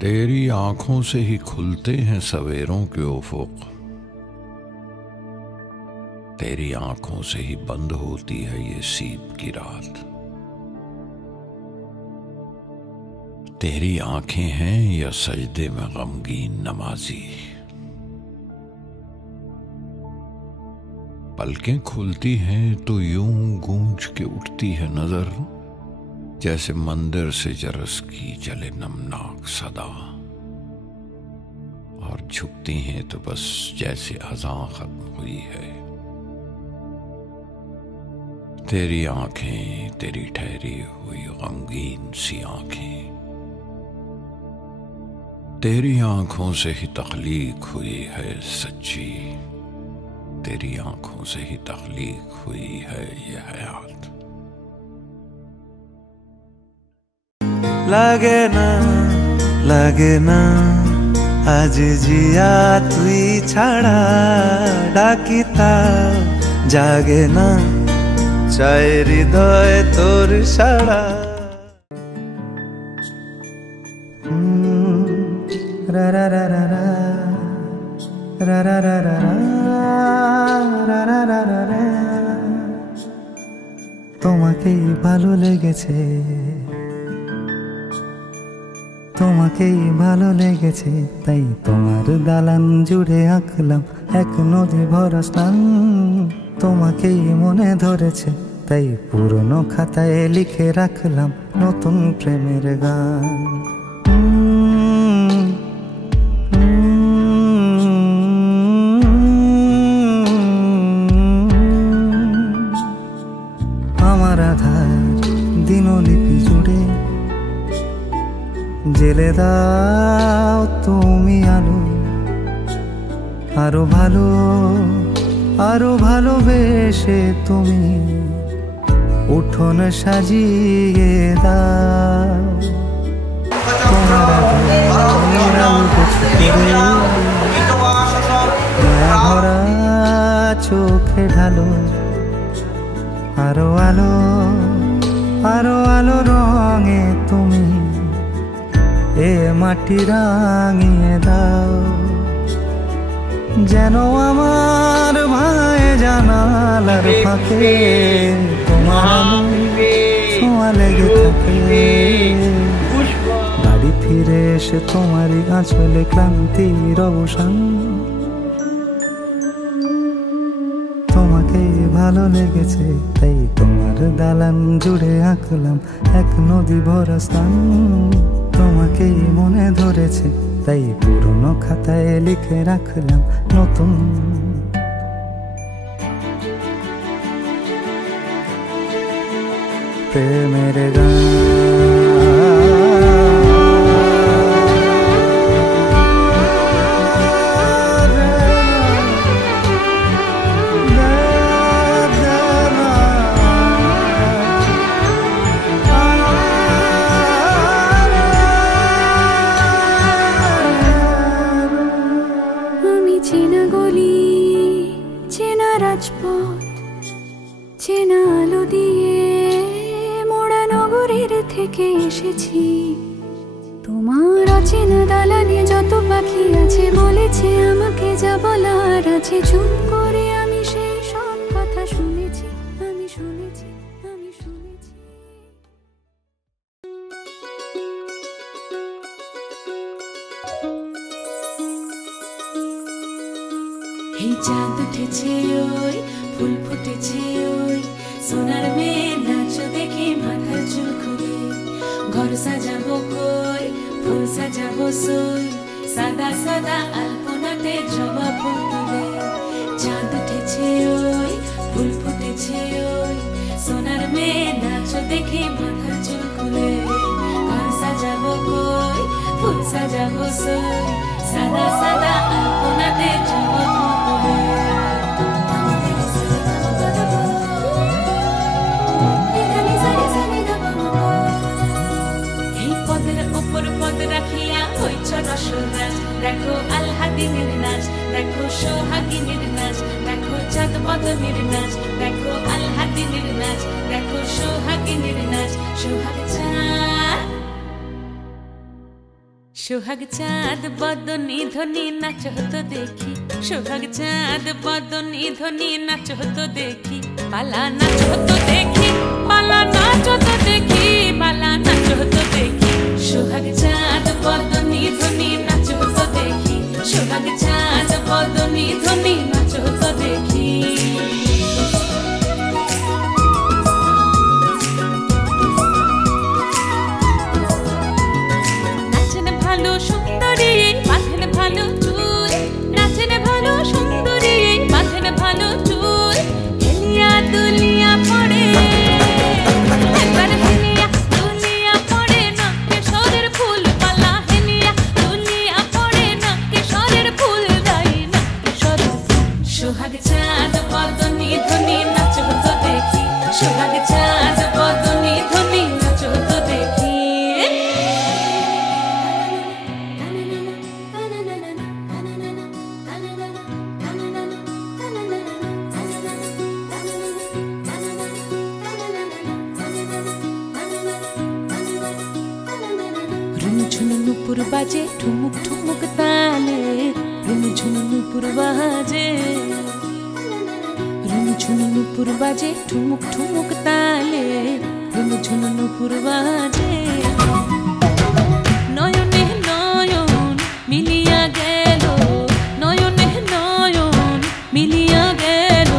तेरी आंखों से ही खुलते हैं सवेरों के उफुक, तेरी आंखों से ही बंद होती है ये सीप की रात। तेरी आंखें हैं या सजदे में गमगीन नमाजी, पलकें खुलती हैं तो यूं गूंज के उठती है नजर, जैसे मंदिर से जरस की चले नमनाक सदा, और झुकती हैं तो बस जैसे अज़ां खत्म हुई है। तेरी आंखें, तेरी ठहरी हुई गमगीन सी आंखें, तेरी आंखों से ही तख्लीक हुई है सच्ची, तेरी आंखों से ही तख्लीक हुई है ये हयात। লাগে না আজ জিয়া তুই ছাড়া, ডাকিতা জাগে না চায় হৃদয় তোর সাড়া। রা রা রা রা রা রা রা রা রা রা রা রা রা রা। তোমাকেই ভালো লেগেছে, তোমাকেই ভালো লেগেছে, তাই তোমার দালান জুড়ে আঁকলাম এক নদী ভরা স্থান। তোমাকেই মনে ধরেছে, তাই পুরনো খাতায় লিখে রাখলাম নতুন প্রেমের গান। আমার আধার দিনলিপি জুড়ে জেলে দাও তুমি আলো, আরো ভালো আরো ভালোবেসে তুমি উঠোন সাজিয়ে দাও। তোমার ভরা চোখে ঢালো আরো আলো আরো আলো রঙে তুমি এ মাটি রাঙিয়ে দাও। যেন আমার ভাই জানালার ফাঁকে তোমার ছোঁয়া লেগে থাকে। বাড়ি ফিরে এসে তোমারই আঁচলে ক্লান্তির অবসান। তোমাকে ভালো লেগেছে, তাই তোমার দালান জুড়ে আঁকলাম এক নদী ভরা স্থান। তোমাকেই মনে ধরেছে, তাই পুরনো খাতায় লিখে রাখলাম নতুন প্রেমের গান। চেনা গলি, চেনা রাজপথ, চেনা আলো দিয়ে মোড়া নগরের থেকে এসেছি। তোমার অচেনা দালানে যত পাখি আছে বলেছে আমাকে যা বলার আছে। চুপ করে আমি সেই সব কথা শুনেছি, আমি শুনেছি, আমি শুনেছি। এই চাঁদ উঠেছে ওই, ফুল ফুটেছে ওই, সোনার মেয়ে নাচ দেখে মাথার চুল খুলে। ঘর সাজাবো কই, ফুল সাজাবো সই, সাদা সাদা আলপনাতে জবা ফুল তুলে। চাঁদ উঠেছে ওই, ফুল ফুটেছে ওই, সোনার মেয়ে নাচ দেখে মাথার চুল খুলে। ঘর সাজাবো কই, ফুল সাজাবো সই, সাদা সাদা আলপনাতে জবা ফুল তুলে। এই পদের উপর পদ রাখিয়া হইছ রসনাচ, দেখো আলহাদিনের নাচ, দেখো সোহাগিনীর নাচ, দেখো চাঁদ বদনের নাচ, দেখো আলহাদিনের নাচ, দেখো সোহাগিনীর নাচ। সোহাগ চাঁদ সোহাগ চাঁদ বদনি ধ্বনি নাচ হতো দেখি, সোহাগ চাঁদ বদনি ধ্বনি নাচ হতো দেখি, পালা নাচ হতো দেখি, পালা নাচ হতো দেখি, পালা নাচ হতো দেখি। সোহাগ চাঁদ বদনি ধ্বনি নাচ হতো দেখি, সোহাগ চাঁদ বদনি ধ্বনি নাচ হতো দেখি। সুন্দরী বাঁধেন ভালো চুল, নাচেন ভালো সুন্দরী বাঁধেন ভালো চুল, হেলিয়া দুলিয়া পড়ে একবার হেলিয়া দুলিয়া পড়ে না কেশরের ফুল পালা, হেলিয়া দুলিয়া পড়ে না কেশরের ফুল দাই না কেশরের। সোহাগ চাঁদ বদনি ধ্বনি নাচ হতো দেখি, সোহাগ চাঁদ বদনি ধ্বনি নাচ হতো দেখি। নুপুর বাজে ঠুমুক ঠুমুক তালে, ঝুনু নুপুর বাজে, ঝুনু নুপুর বাজে ঠুমুক ঠুমুক তালে, ঝুনু নুপুর বাজে। নয়নে নয়ন মিলিয়া গেল, নয়নে নয়ন মিলিয়া গেল,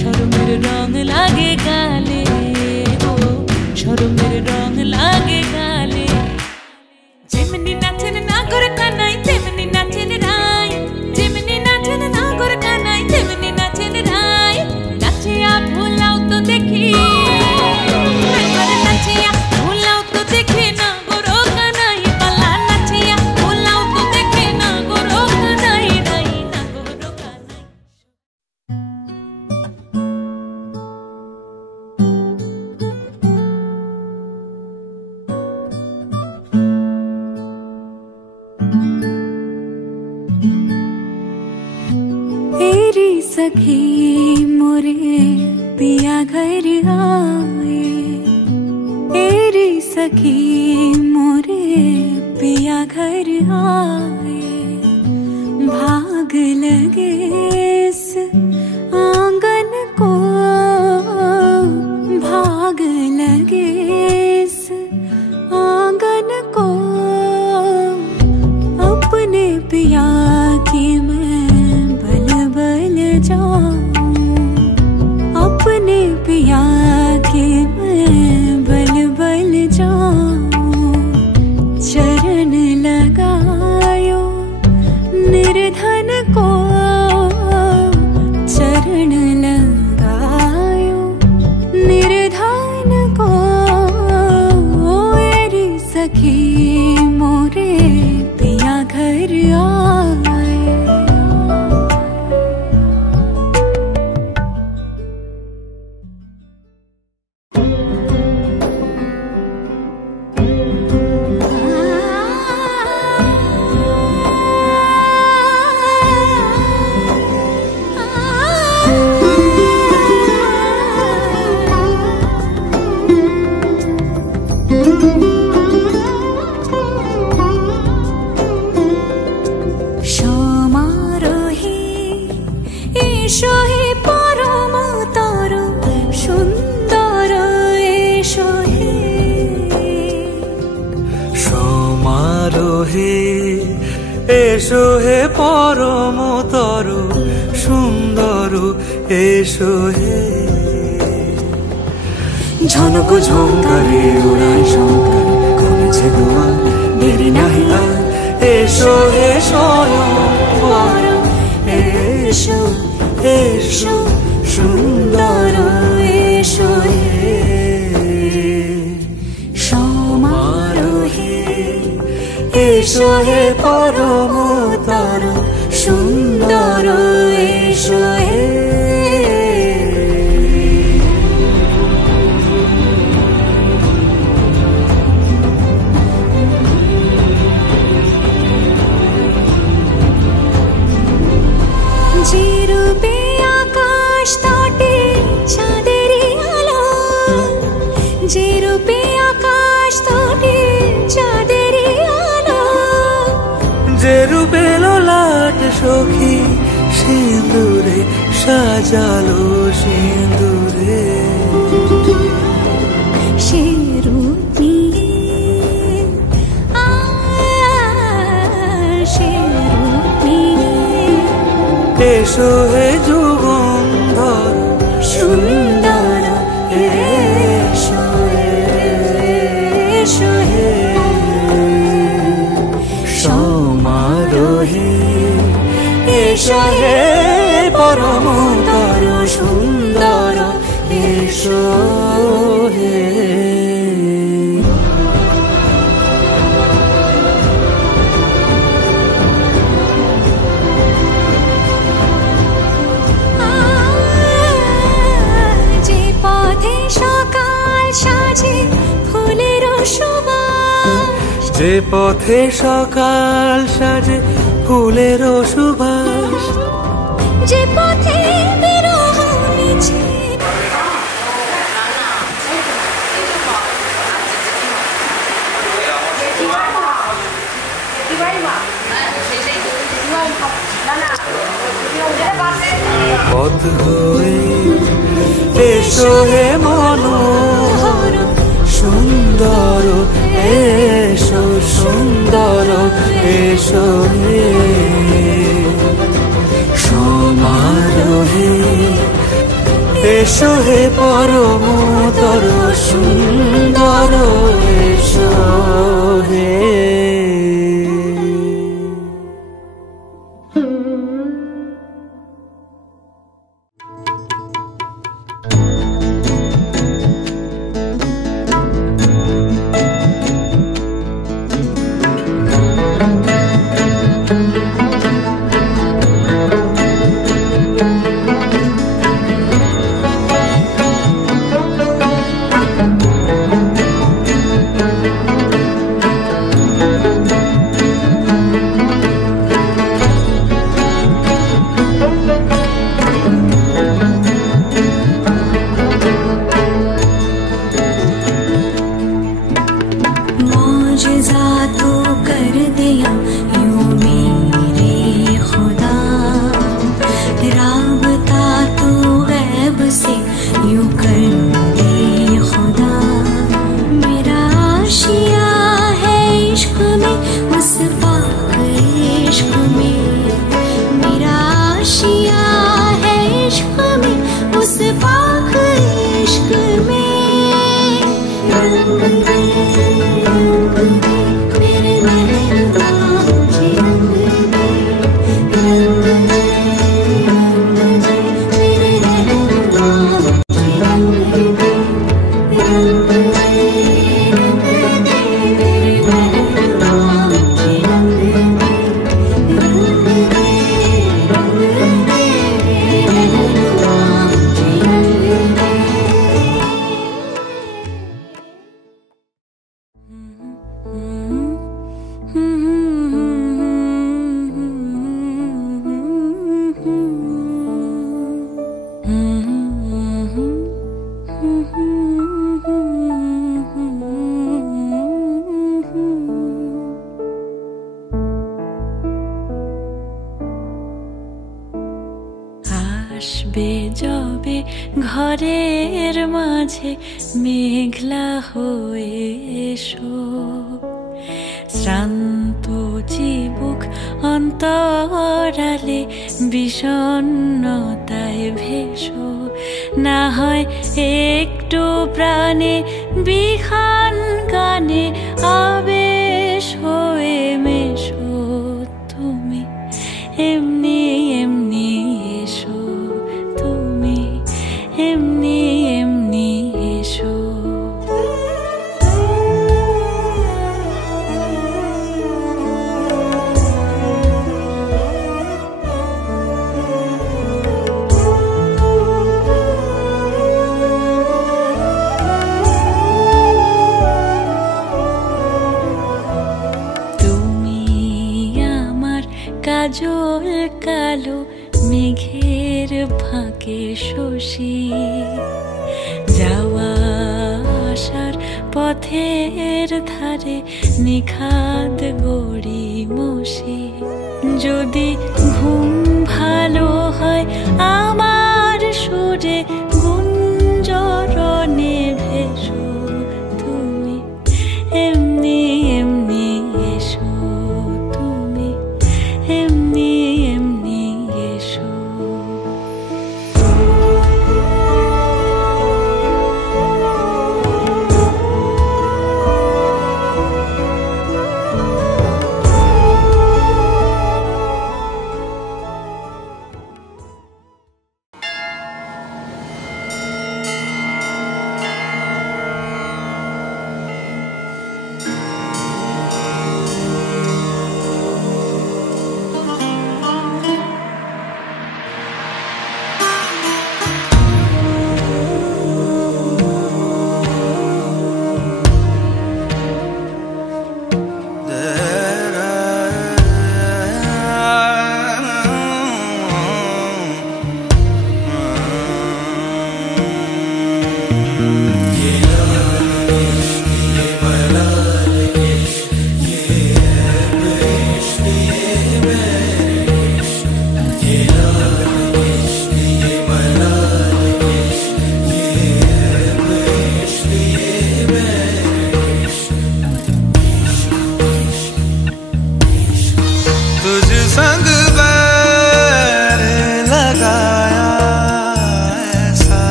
শরমের রং লাগে গালে, ও শরমের রং লাগে গালে। যেমনি নাচেন নাগর কানাই তেমনি নাচেন রাই, যেমনি নাচেন নাগর কানাই তেমনি নাচেন রাই, নাচিয়া ভুলাও তো দেখি, একবার নাচিয়া ভুলাও তো দেখি নাগর কানাই পালা, নাচিয়া ভুলাও তো দেখি নাগর কানাই রাই, নাগর কানাই। सखी मोरे पिया घर आए, एरी सखी मोरे पिया घर आए, भाग लगे इस आंगन को, भाग लगे इस आंगन को, अपने पिया की अपने पिया के मैं बल बल जाऊं, चरण लगायो निर्धन को, चरण लगायो निर्धन को, एरी सखी मोरे पिया घर आए। এসো হে পরম তরু সুন্দর, এসো হে ঝনক ঝঙ্কারে উড়ায় শঙ্কর, করেছে দুয়ার দেরি নাহি আর, এসো হে স্বয়ং পরম, এসো এসো সুন্দর, এসো হে সমারোহে, এসো হে পরম তরু সুন্দর, এসো হে। যে রূপে আকাশ তটে চাঁদেরই আলো, যে রূপে আকাশ তটে চাঁদেরই আলো, সখী সিঁদুরে সাজালো সিঁদুরে সে রূপ নিয়ে সে রূপ নিয়ে এসো হে যুগন্ধর সুন্দর এসো এসো হে সমারোহে এসো হে পরমতর সুন্দর এসো হে যে পথে সকাল সাজে ফুলের সুবাস যে পথে সকাল সাজে ফুলের সুবাস যে পথে বিরহ মিছে পথ হয়ে এসো হে মনোহর সুন্দর এসো সুন্দর এসো হে সমারোহে এসো হে পরমতর সুন্দর এসো হে আসবে যবে ঘরের মাঝে মেঘলা হয়ে এসো শ্রান্ত চিবুক অন্তরালে বিষণ্ণতায় ভেসো না হয় একটু প্রাণে বিহান গানে আবেশ হয়ে মেশো তুমি এমনি এমনি এসো তুমি এমনি এমনি এসো কাজল কালো মেঘের ফাঁকে শশী যাওয়া আসার পথের ধারে নিখাদ গড়ি মশে যদি ঘুম ভালো হয় আমার সুরে গুঞ্জরণে ভেসো তুমি এমনি এমনি এসো তুমি এমনি এমনি এসো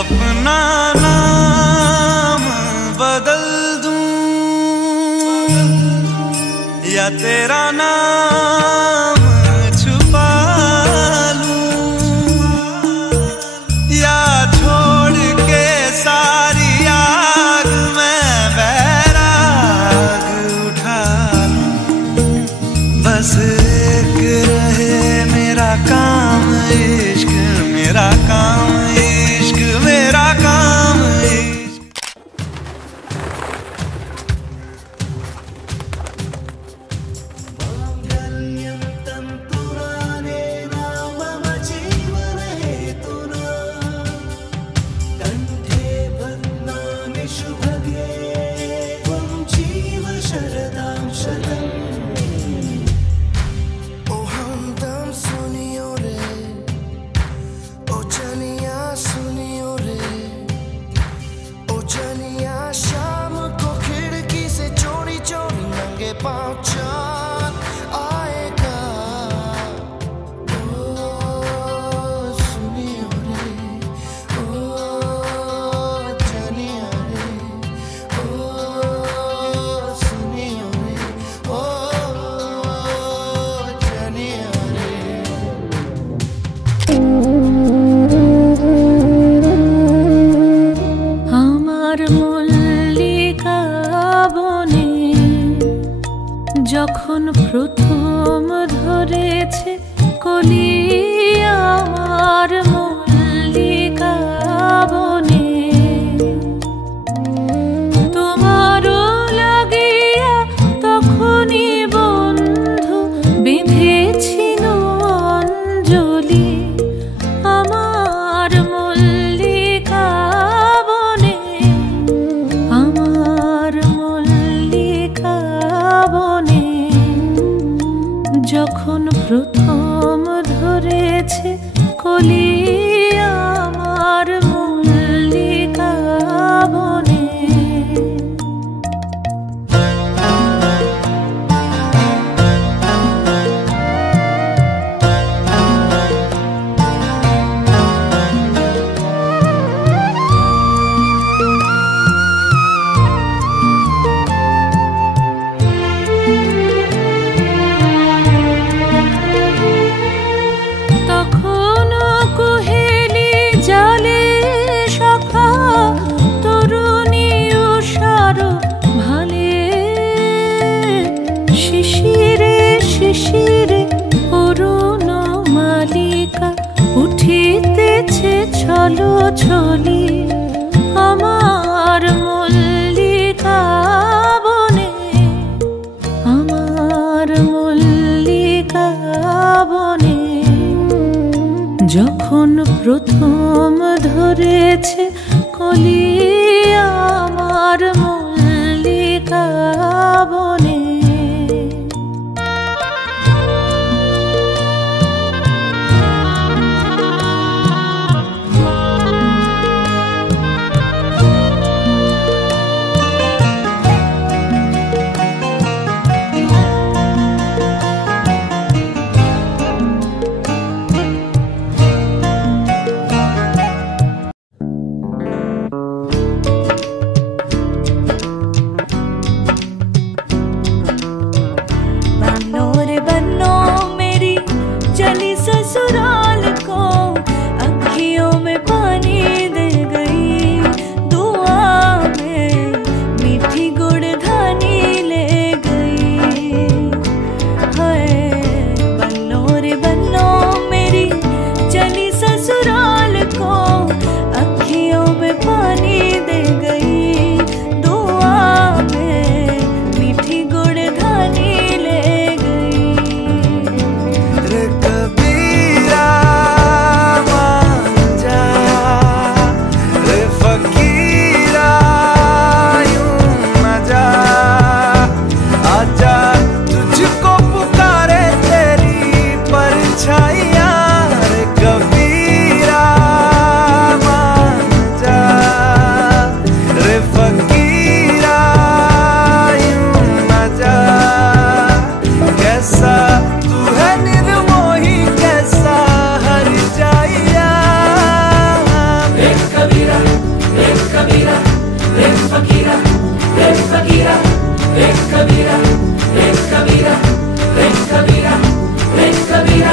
अपना नाम बदल दूं या तेरा नाम छुपा लूं या छोड़ के सारी आग में बैराग उठा लूं बस एक रहे मेरा काम इश्क मेरा काम मेरा काम मांगल्यं तन्तुरानेन मम जीवनहेतुना कण्ठे बध्नामि शुभगे त्वं जीव शरदां शतम् ओ हमदम सुनियो रे ओ चलिया কলি আমার মল্লিকা বনে। তোমারও লাগিয়া তখনই বন্ধু বেঁধেছিল অঞ্জলি আমার মল্লিকা বনে, আমার মল্লিকা বনে। যখন প্রথম ধরেছে কলি আমার মল্লিকা বনে। তখনও কুহেলি জালে শাখা তরুণী উষার ভালে। শিশিরে শিশিরে অরুণ মালিকা উঠিতেছে ছলো ছলি আমার মল্লিকা বনে, আমার মল্লিকা বনে। যখন প্রথম ধরেছে কলি আমার মল্লিকা বনে। बन्नो रे बन्नो मेरी चली ससुराल को, अखियों में पानी दे गई दुआ में मीठी गुड़ धानी ले गई। हाय बन्नो रे बन्नो मेरी चली ससुराल को, अखियों में पानी दे गई दुआ में मीठी गुड़ धानी ले गई। रे कबीरा मान जा, रे फकीरा यूं न जा, आजा तुझको पुकारे तेरी परछाइयाँ। रे कबीरा मान जा, रे फकीरा यूं न जा, कैसा तू है निर्मोही कैसा हर जाइया। रे कबीरा रे कबीरा रे फकीरा रे फकीरा रे कबीरा रे कबीरा रे कबीरा रे कबीरा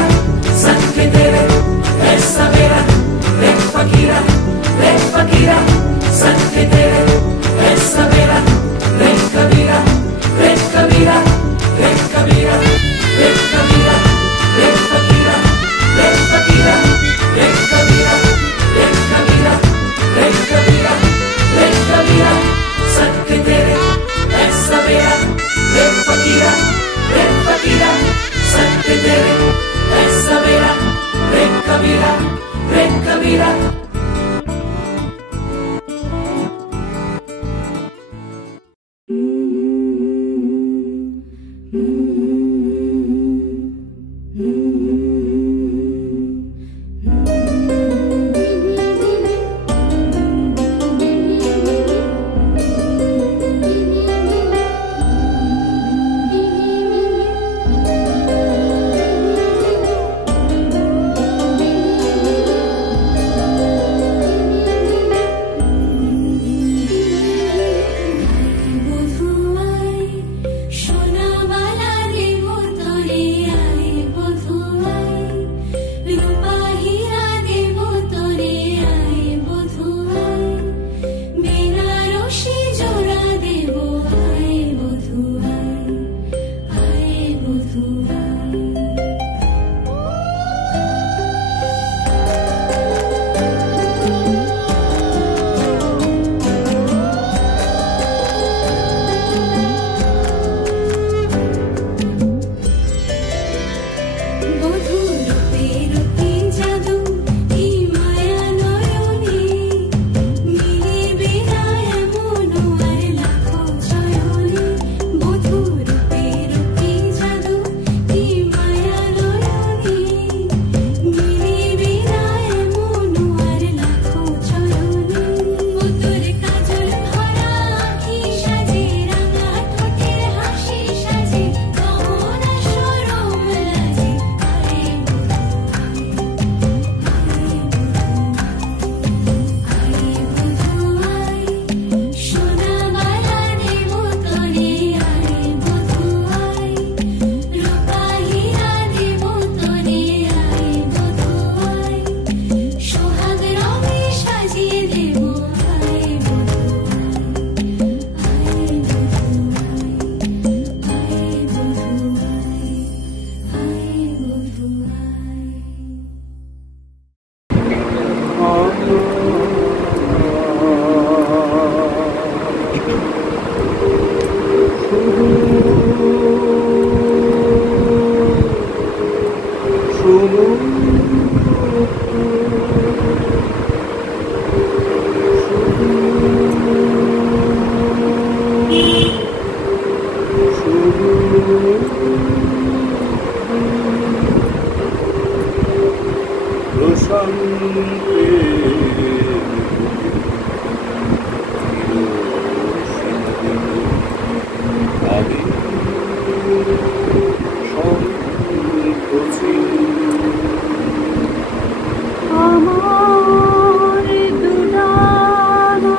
আমার দুডানা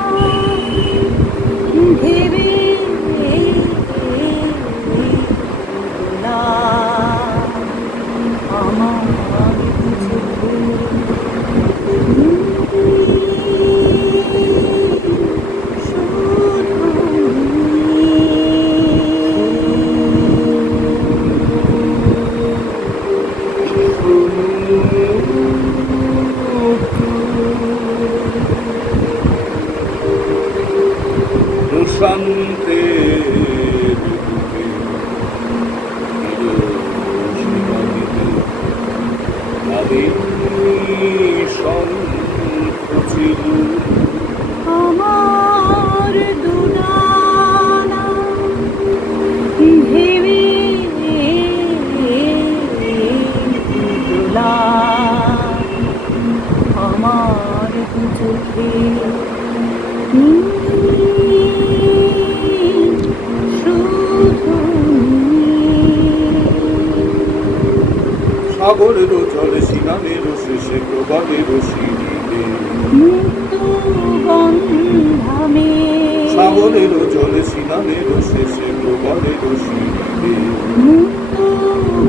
ভেবে না আমার শান্তের আমি সংকুচিত আমার দুডানা ভেবে দোলা আমার চোখে সাগরের জলে সিনানের শেষে প্রবাদের সিঁড়িতে গন্ধামে সাগরের জলে সিনানের শেষে প্রবাদের সিঁড়িতে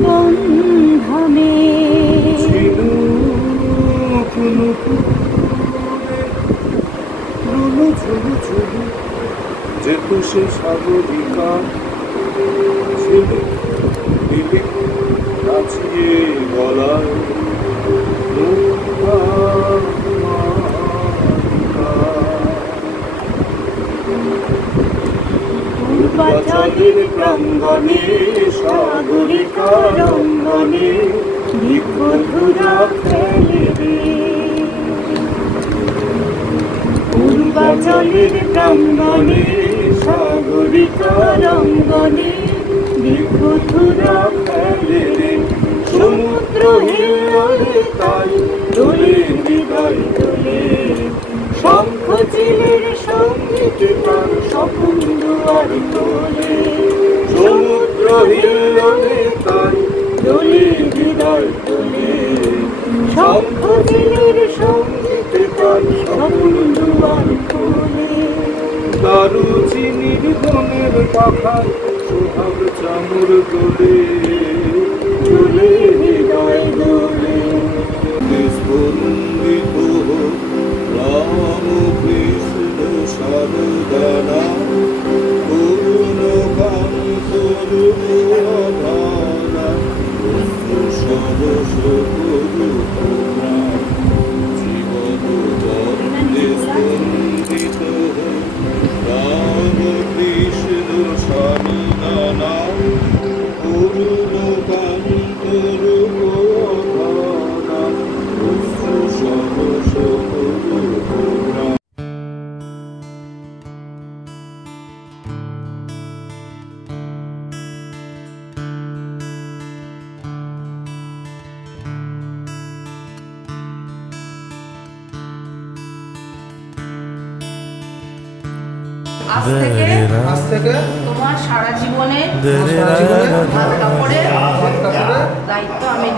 গন্ধামে যেত সে সাগরিকা ছেলে দিলে কাছিয়ে গলায় পূর্বাচলের প্রাঙ্গণে সাগরিকা রঙ্গনে বিক্ষুরা খেলে রে পূর্বাচলের প্রাঙ্গণে সাগরিকা রঙ্গনে বিক্ষুরা খেলে রে সমুদ্র হিলে তাই দোলে হৃদয় দোলে শঙ্খ চিলের সঙ্গীত তার স্বপন দুয়ার তোলে সমুদ্র হিলে তাই দোলে হৃদয় তোলে শঙ্খ চিলের সঙ্গীত তার স্বপন দুয়ার তোলে দারু চিনির বনের পাখায় সোহাগ চামর দোলে চলে হৃদয় দোলে স্পন্দিত রাম কৃষ্ণ সারদানা করুণ কান্তর ধারা সরস করু জীবন বন্দে স্পন্দিত রাম কৃষ্ণ সারদানা করুণ কান্তর ধারা সরস করু আজ থেকে তোমার সারা জীবনে ভাত কাপড়ের দায়িত্ব আমি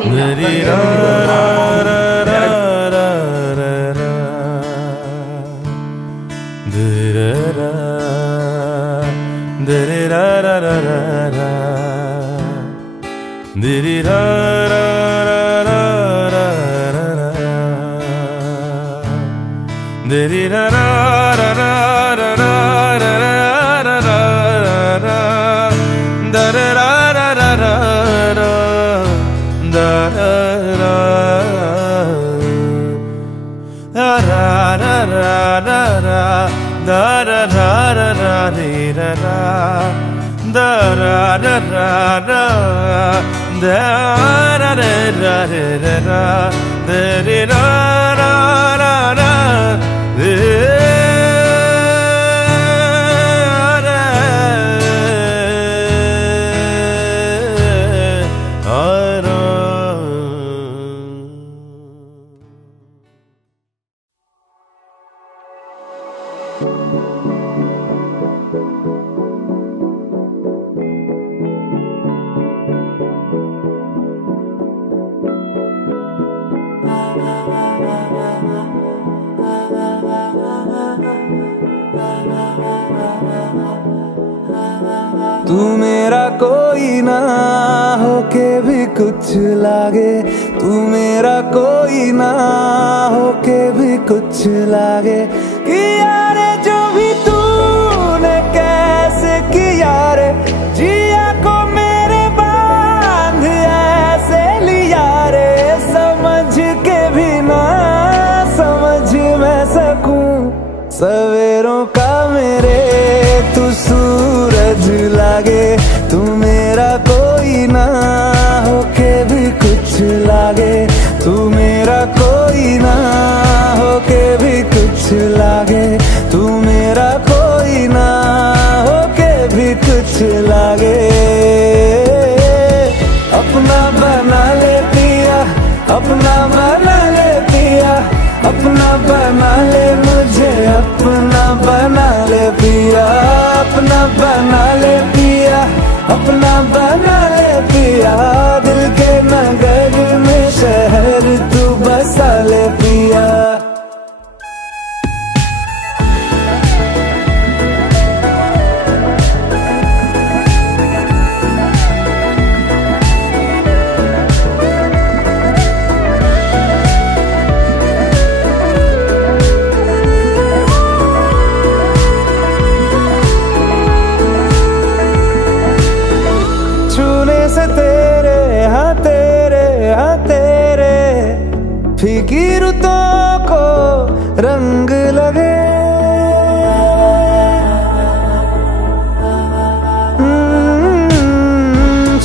तू मेरा कोई ना होके भी कुछ लागे, तू मेरा कोई ना होके भी कुछ लागे। कि यारे जो भी तूने कैसे किया रे, जिया को मेरे बांध ऐसे लिया रे, समझ के भी ना समझ मैं सकूं सवेरों का मेरे तू सूरज लागे, तू मेरा कोई ना होके भी कुछ लागे, तू मेरा कोई ना होके भी कुछ लागे, तू मेरा कोई ना होके भी कुछ लागे। अपना बना ले पिया, अपना बना ले पिया, अपना बना ले मुझे, अपना बना ले पिया, अपना बना ले पिया, अपना बना ले पिया। दिल के नगर में शहर तू बसा ले पिया। फीकी रुतों को रंग लगे,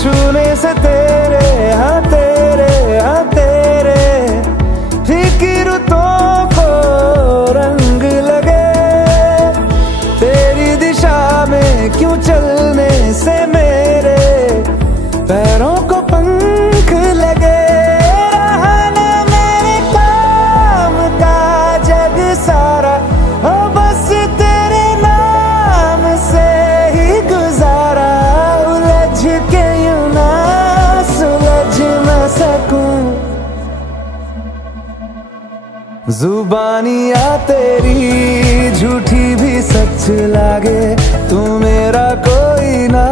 छूने से तेरे हाँ तेरे फीकी रुतों को रंग लगे। तेरी दिशा में क्यों चलने से मेरे पैरों को पंख लगे। जुबानिया तेरी झूठी भी सच लागे, तू मेरा कोई ना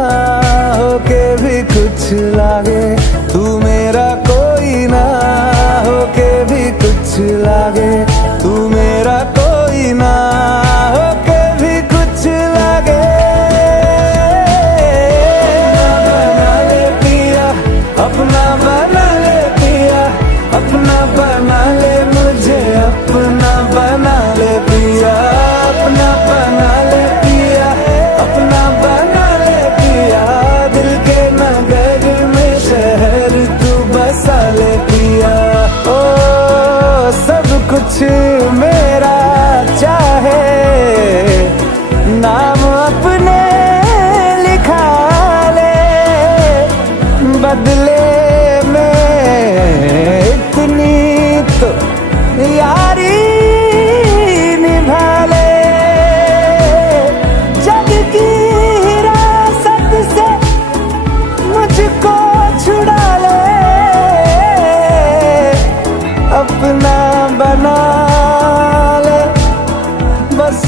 होके भी कुछ लागे, तू मेरा कोई ना होके भी कुछ लागे, तू मेरा कोई ना होके भी कुछ लागे। अपना बना ले पिया, अपना बना ले पिया, अपना बना ले मुझे, अपना बना ले पिया, अपना बना ले पिया, अपना बना ले पिया। दिल के नगर में शहर तू बसा ले पिया। ओ सब कुछ मेरा चाहे, नाम अपने लिखा ले, बदले में इतनी तो यारी निभा ले। जग की हिरासत से मुझको छुड़ा ले, अपना बना ले बस।